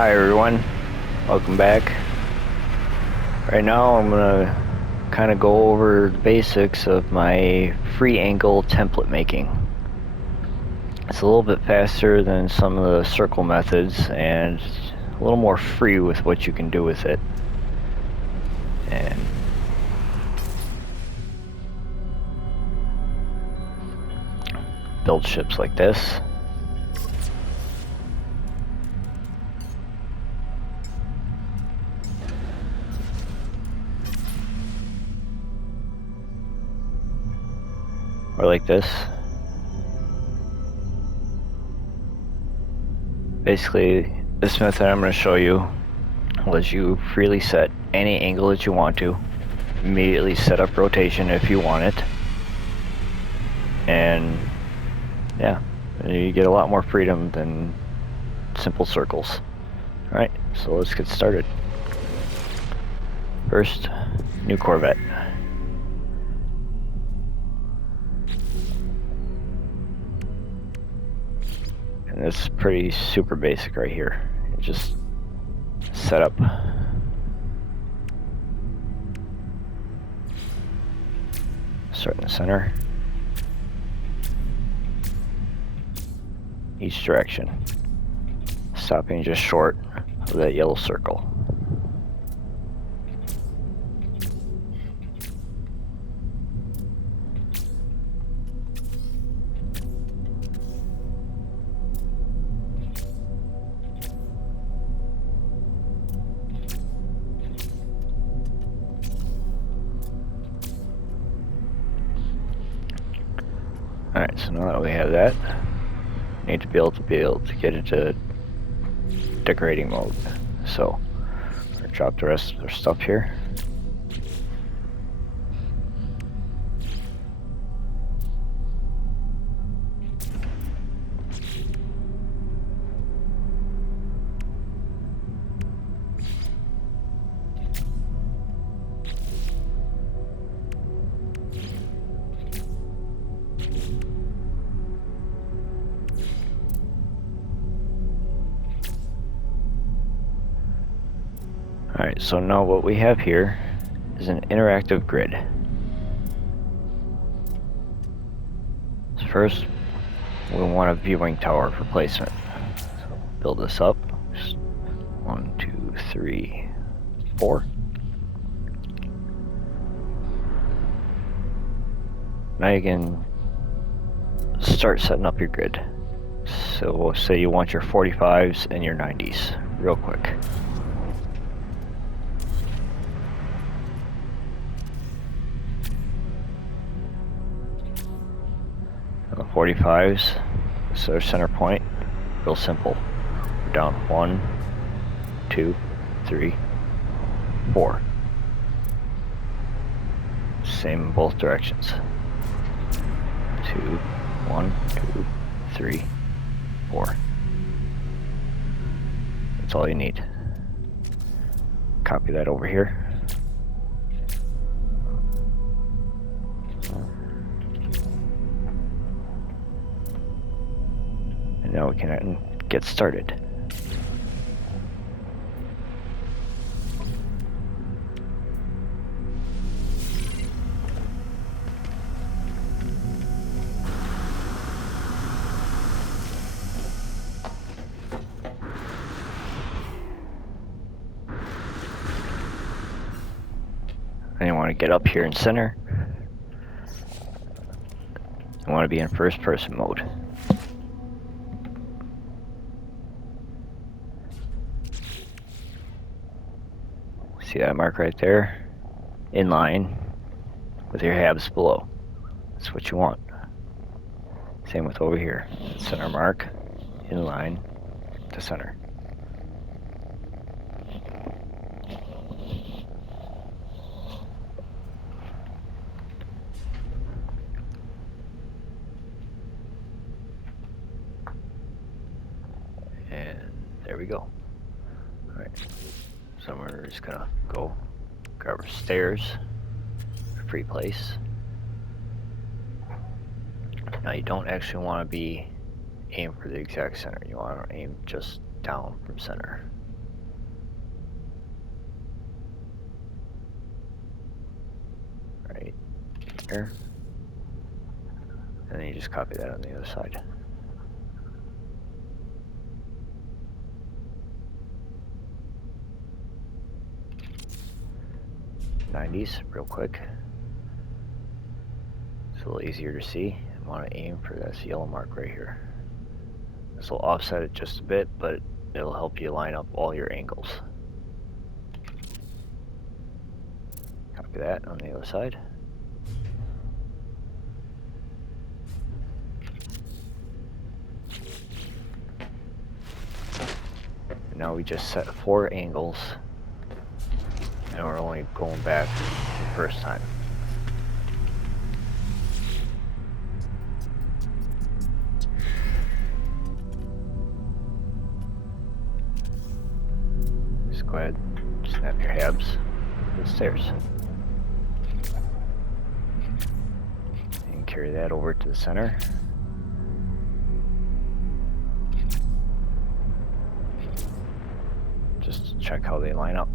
Hi everyone, welcome back. Right now I'm gonna kind of go over the basics of my free angle template making. It's a little bit faster than some of the circle methods and a little more free with what you can do with it. And build ships like this. Or like this. Basically, this method I'm going to show you lets you freely set any angle that you want to. Immediately set up rotation if you want it. And yeah, you get a lot more freedom than simple circles. Alright, so let's get started. First, new Corvette. And this is pretty super basic right here. You just set up. Start in the center. Each direction. Stopping just short of that yellow circle. Alright, so now that we have that, we need to be able to get into decorating mode. So, we're gonna drop the rest of our stuff here. Alright, so now what we have here is an interactive grid. So first, we want a viewing tower for placement. So build this up. Just 1, 2, 3, 4. Now you can start setting up your grid. So say you want your 45s and your 90s real quick. The 45s, this is our center point, real simple. We're down 1, 2, 3, 4. Same in both directions. 2, 1, 2, 3, 4. That's all you need. Copy that over here. And now we can get started. And you want to get up here in center. You want to be in first person mode. See that mark right there? In line with your halves below. That's what you want. Same with over here. Center mark, in line to center. And there we go. Alright, so we're just gonna go grab our stairs, free place. Now you don't actually want to be aim for the exact center. You want to aim just down from center. here. And then you just copy that on the other side. '90s, real quick. It's a little easier to see. I want to aim for this yellow mark right here. This will offset it just a bit, but it'll help you line up all your angles. Copy that on the other side. And now we just set 4 angles, and we're only going back the first time. Just go ahead, snap your halves to the stairs. And carry that over to the center. Just to check how they line up.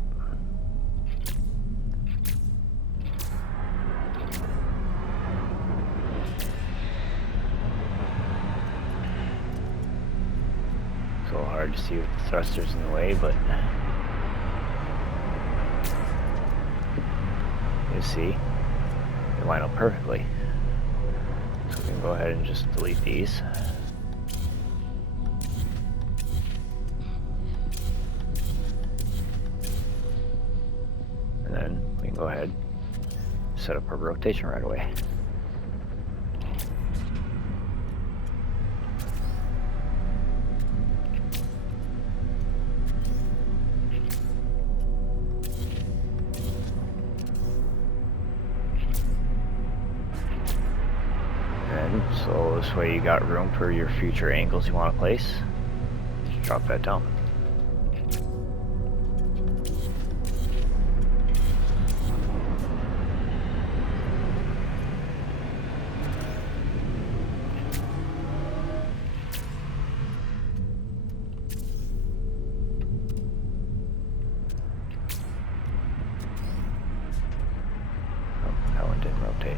It's a little hard to see with the thrusters in the way, but you see, they line up perfectly. So we can go ahead and just delete these. And then we can go ahead and set up our rotation right away. So this way you got room for your future angles you want to place. Just drop that down. Oh, that one didn't rotate.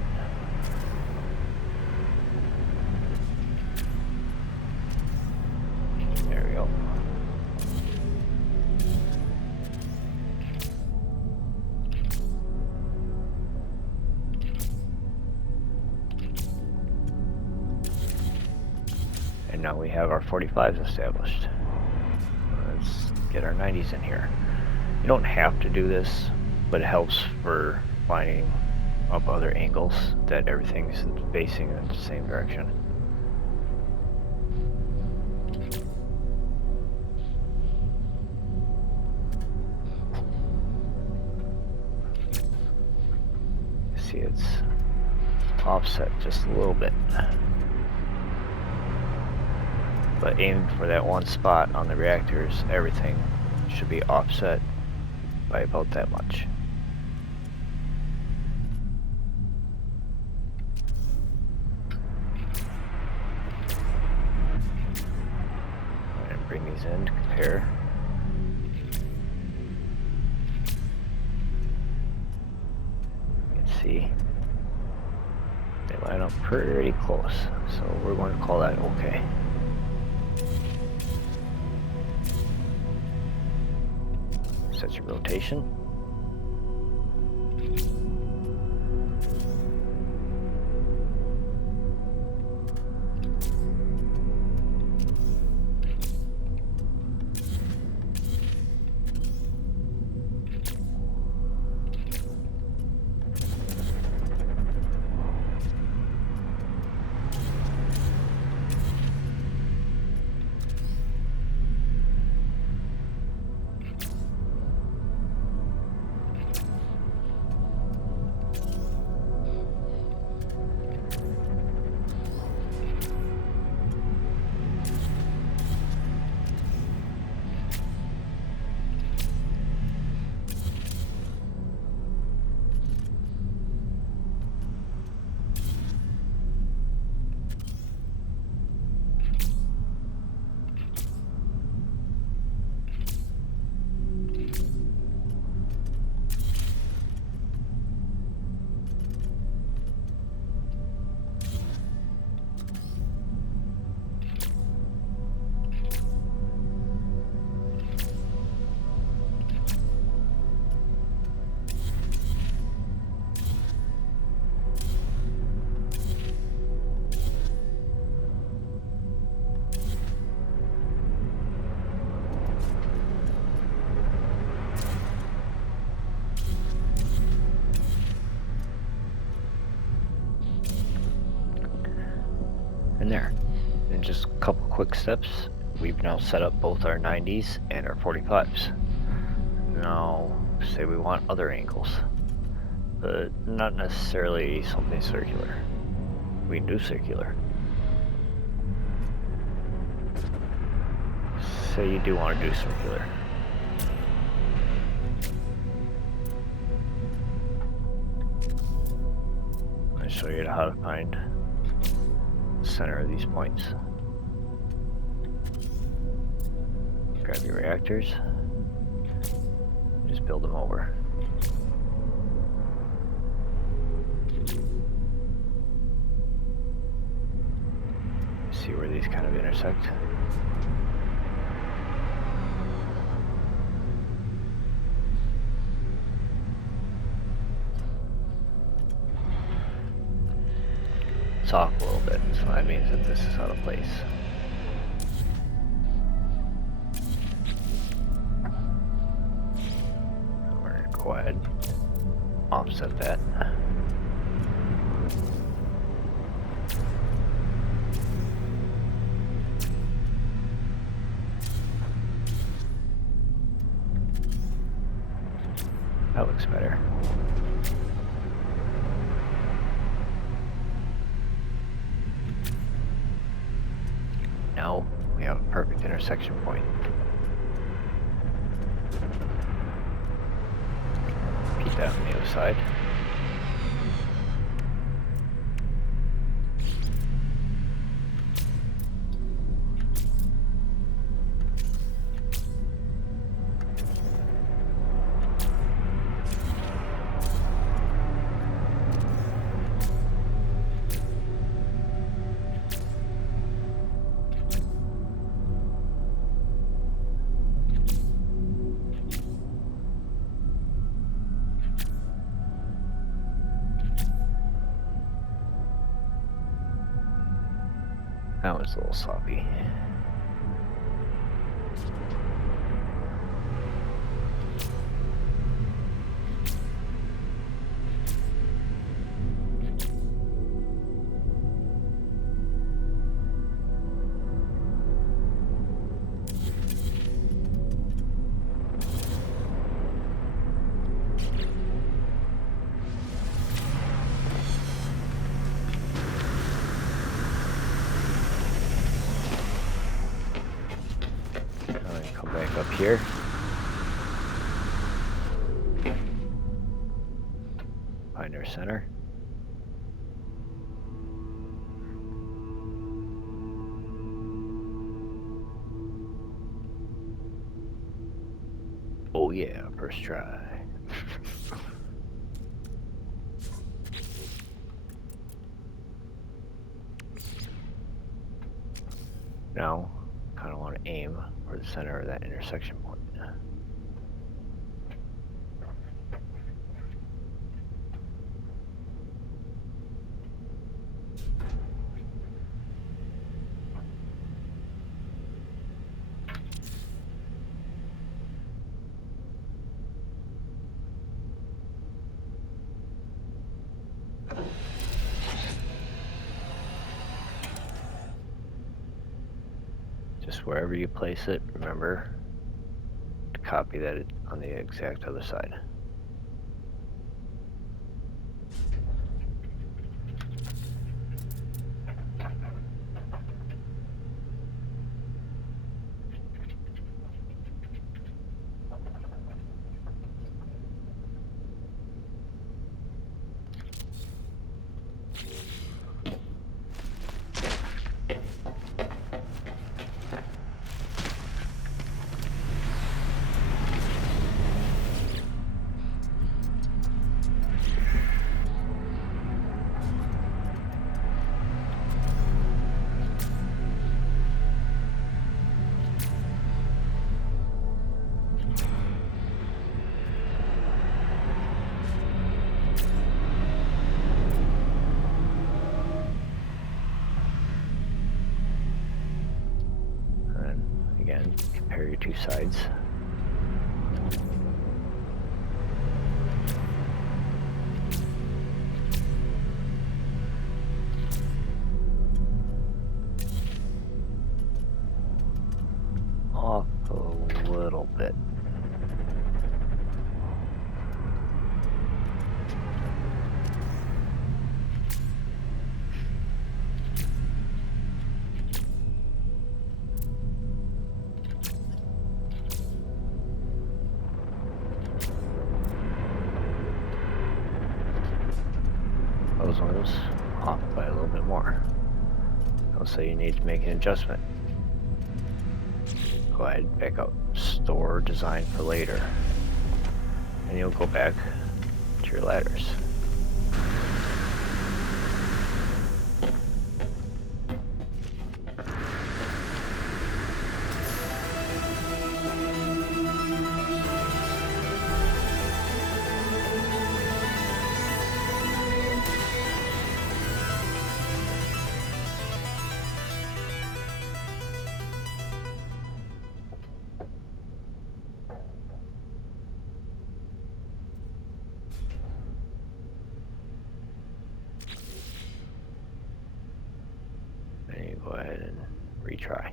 And now we have our 45s established. Let's get our 90s in here. You don't have to do this, but it helps for lining up other angles that everything's facing in the same direction. See, it's offset just a little bit. But aim for that one spot on the reactors, everything should be offset by about that much. And bring these in to compare. You can see they line up pretty close, so we're going to call that okay. Set your rotation. And there. In just a couple quick steps, we've now set up both our 90s and our 45s. Now, say we want other angles, but not necessarily something circular. We can do circular. Say you do want to do circular. I'll show you how to find the center of these points. Grab your reactors, just build them over. See where these kind of intersect. It's off a little bit, so that means that this is out of place. We're going to go ahead and offset that. That looks better. Now we have a perfect intersection point. Repeat that on the other side. That was a little sloppy. Back up here. Find our center. Oh yeah, first try. Now, kind of want to aim for the center of that intersection point. Just wherever you place it, remember to copy that on the exact other side. Again, compare your two sides. those ones off by a little bit more. It'll say you need to make an adjustment. Go ahead, back up, store design for later. And you'll go back to your ladders. And you go ahead and retry.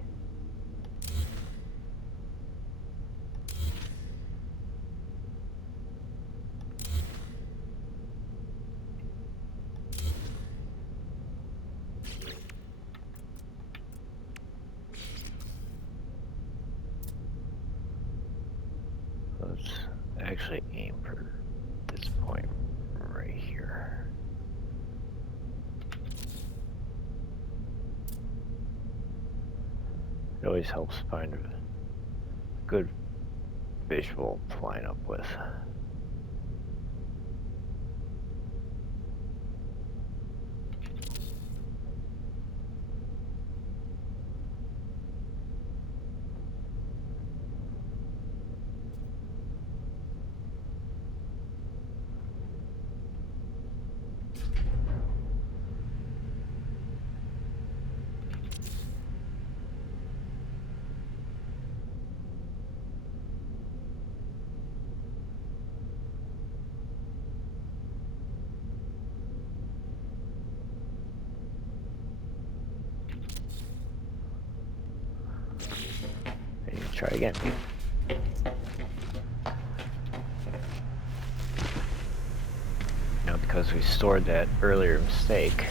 Let's actually aim for this point right here. It always helps find a good visual to line up with. And you try again. Now, because we stored that earlier mistake,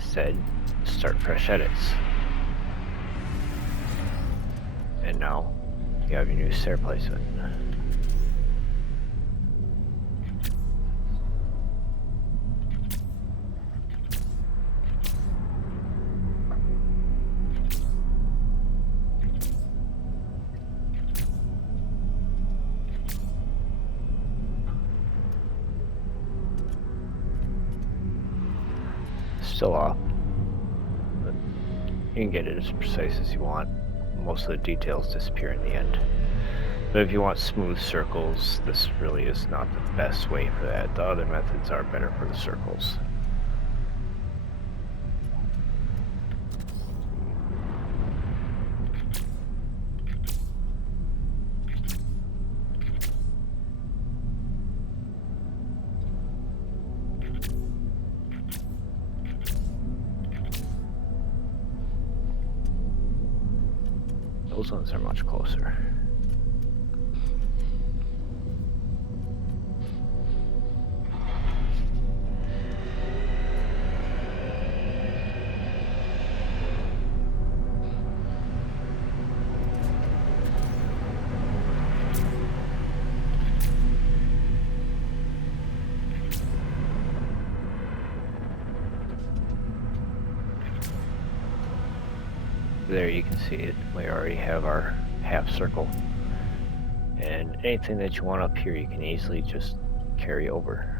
said start fresh edits. And now you have your new stair placement. Still off, but you can get it as precise as you want. Most of the details disappear in the end. But if you want smooth circles, this really is not the best way for that. The other methods are better for the circles. Those ones are much closer. There you can see it. We already have our half circle. And anything that you want up here, you can easily just carry over.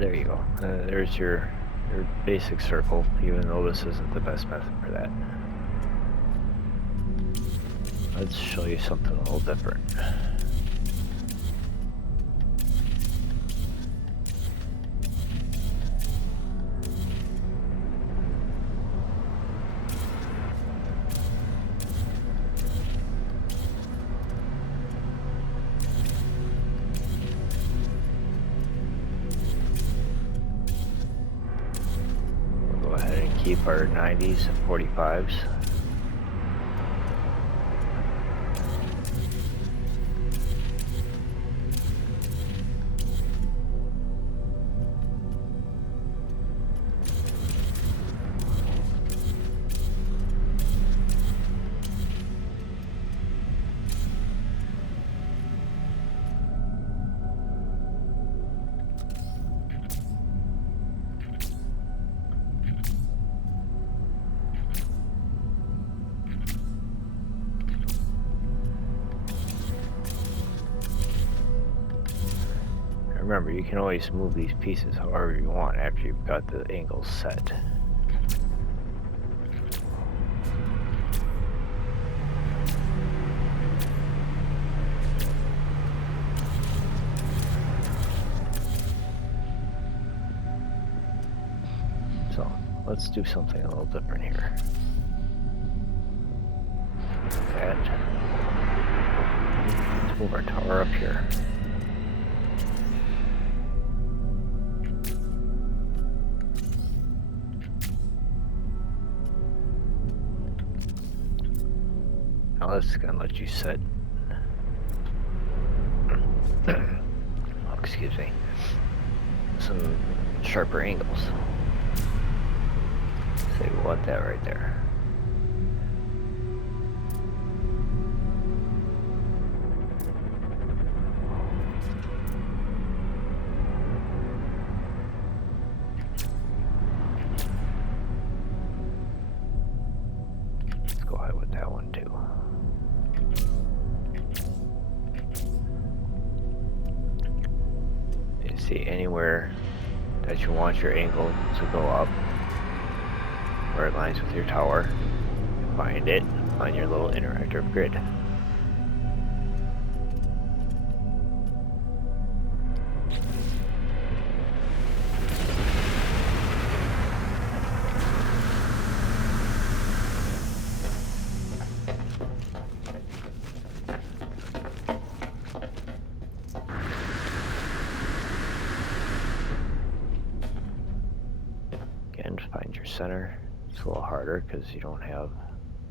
There you go. There's your basic circle, even though this isn't the best method for that. Let's show you something a little different. We'll go ahead and keep our 90s and 45s. Remember, you can always move these pieces however you want after you've got the angles set. So, let's do something a little different here. Like that. Let's move our tower up here. Now this is going to let you set, oh, excuse me, some sharper angles. Say we want that right there. Let's go ahead with that one too. See anywhere that you want your angle to go up where it lines with your tower, find it on your little interactive grid. Find your center. It's a little harder because you don't have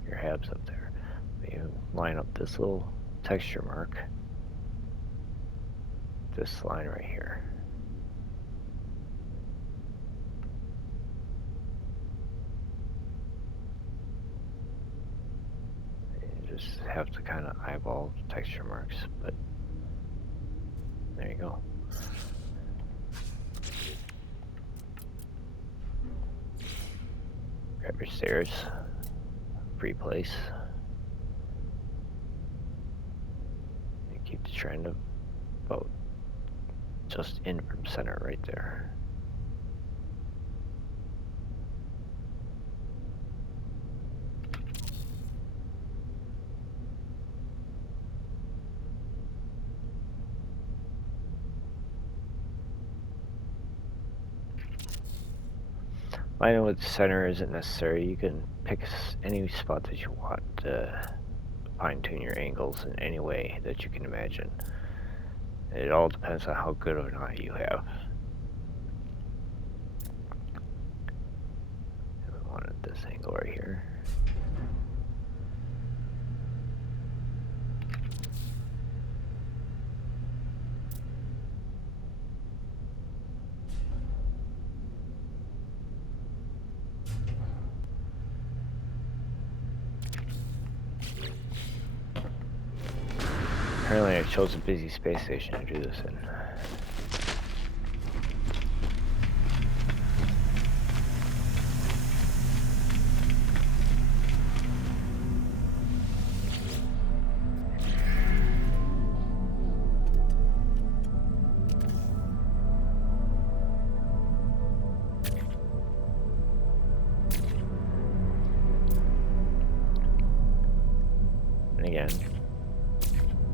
your halves up there. But you line up this little texture mark, this line right here. You just have to kind of eyeball texture marks, but there you go. Grab your stairs, free place, and keep the trend of about just in from center right there. I know the center isn't necessary. You can pick any spot that you want to fine-tune your angles in any way that you can imagine. It all depends on how good of an eye you have. We wanted this angle right here. Apparently I chose a busy space station to do this in. And again,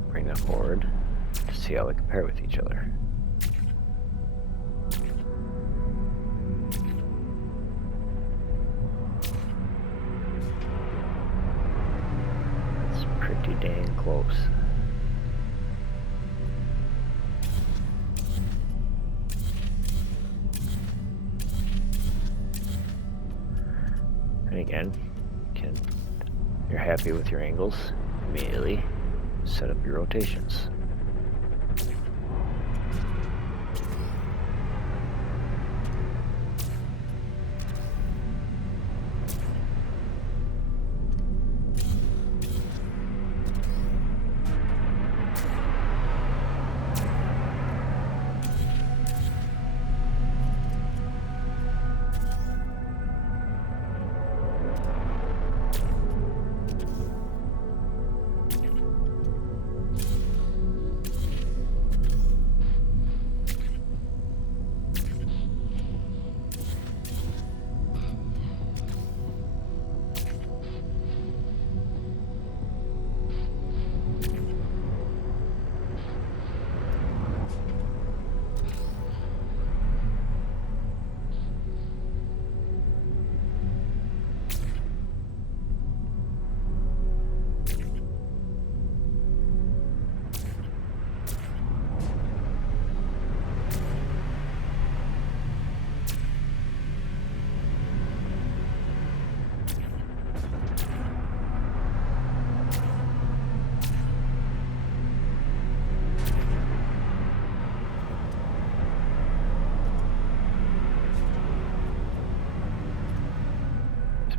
bring them forward to see how they compare with each other. That's pretty dang close. And again, you're happy with your angles, immediately set up your rotations.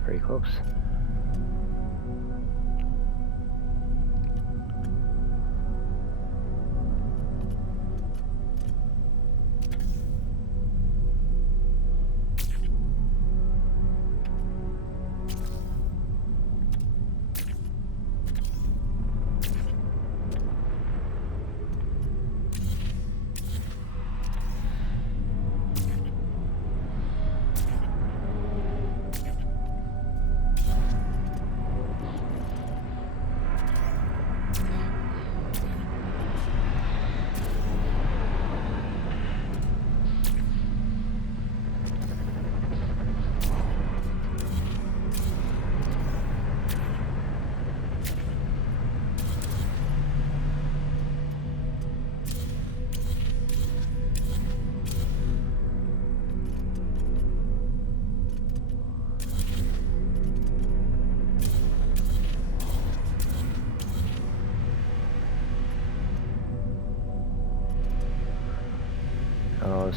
Pretty close.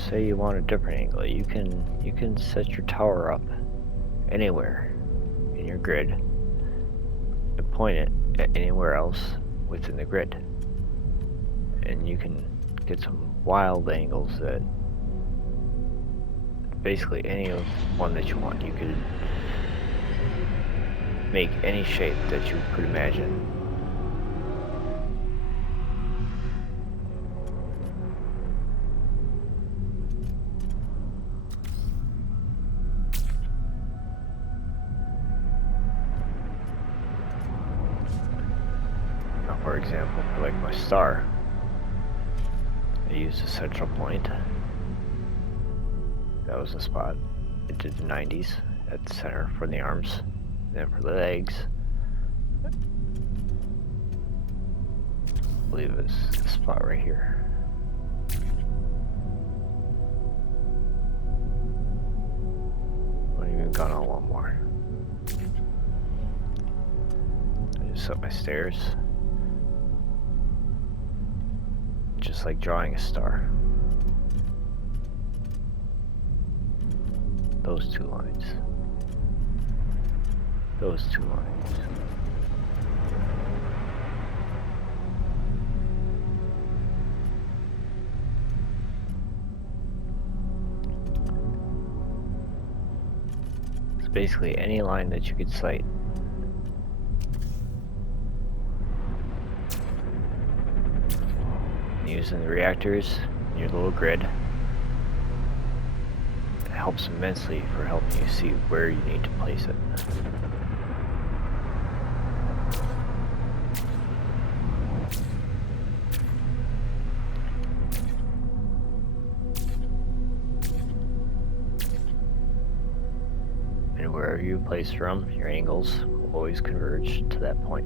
Say you want a different angle, you can set your tower up anywhere in your grid and point it at anywhere else within the grid, and you can get some wild angles that basically any one that you want. You could make any shape that you could imagine. For example, for like my star, I used a central point. That was the spot. I did the 90s at the center for the arms. Then for the legs, I believe it was this spot right here. I haven't even gone on one more. I just set my stairs. Just like drawing a star. Those two lines. Those two lines. It's basically any line that you could cite. Using the reactors in your little grid, it helps immensely for helping you see where you need to place it. wherever you place from, your angles will always converge to that point.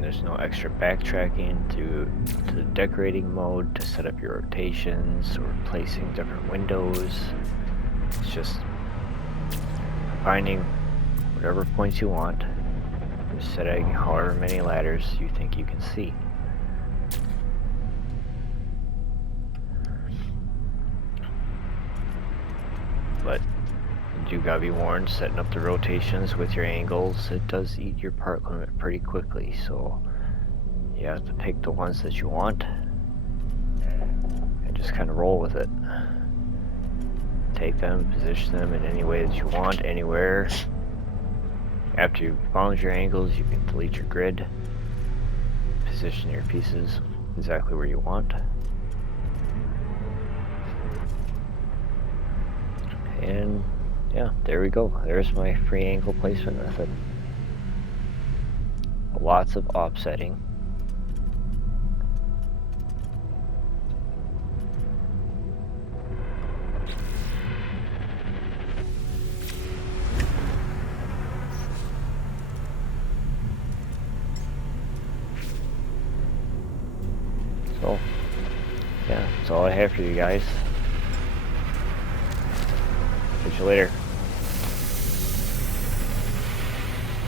There's no extra backtracking to the decorating mode to set up your rotations or placing different windows. It's just finding whatever points you want, just setting however many ladders you think you can see. But you gotta be warned, setting up the rotations with your angles, it does eat your part limit pretty quickly, so you have to pick the ones that you want and just kind of roll with it. Take them, position them in any way that you want, anywhere. After you've found your angles, you can delete your grid, position your pieces exactly where you want. And yeah, there we go. There's my free angle placement method. Lots of offsetting. So yeah, that's all I have for you guys. Catch you later.